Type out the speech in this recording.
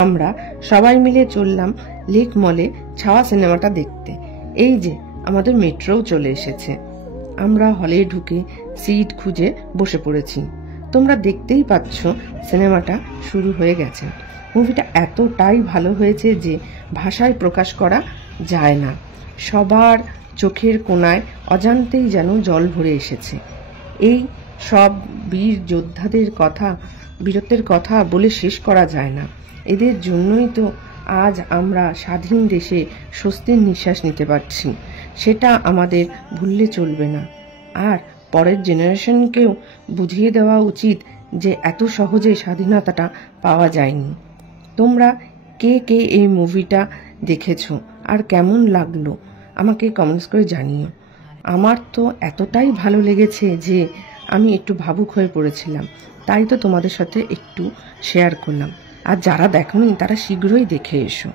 আমরা সবাই মিলে চললাম লেক মলে ছাওয়া সিনেমাটা দেখতে। এই যে আমাদের মেট্রোও চলে এসেছে। আমরা হলে ঢুকে সিট খুঁজে বসে পড়েছি। তোমরা দেখতেই পাচ্ছ সিনেমাটা শুরু হয়ে গেছে। মুভিটা এতটাই ভালো হয়েছে যে ভাষায় প্রকাশ করা যায় না। সবার চোখের কোণায় অজান্তেই যেন জল ভরে এসেছে। এই সব বীর যোদ্ধাদের কথা, বীরত্বের কথা বলে শেষ করা যায় না। এদের জন্যই তো আজ আমরা স্বাধীন দেশে স্বস্তির নিঃশ্বাস নিতে পারছি। সেটা আমাদের ভুললে চলবে না। আর পরের জেনারেশনকেও বুঝিয়ে দেওয়া উচিত যে এত সহজে স্বাধীনতাটা পাওয়া যায়নি। তোমরা কে কে এই মুভিটা দেখেছো আর কেমন লাগলো আমাকে কমেন্টস করে জানিও। আমার তো এতটাই ভালো লেগেছে যে আমি একটু ভাবুক হয়ে পড়েছিলাম, তাই তো তোমাদের সাথে একটু শেয়ার করলাম। আর যারা দেখোনি তারা শীঘ্রই দেখে এসো।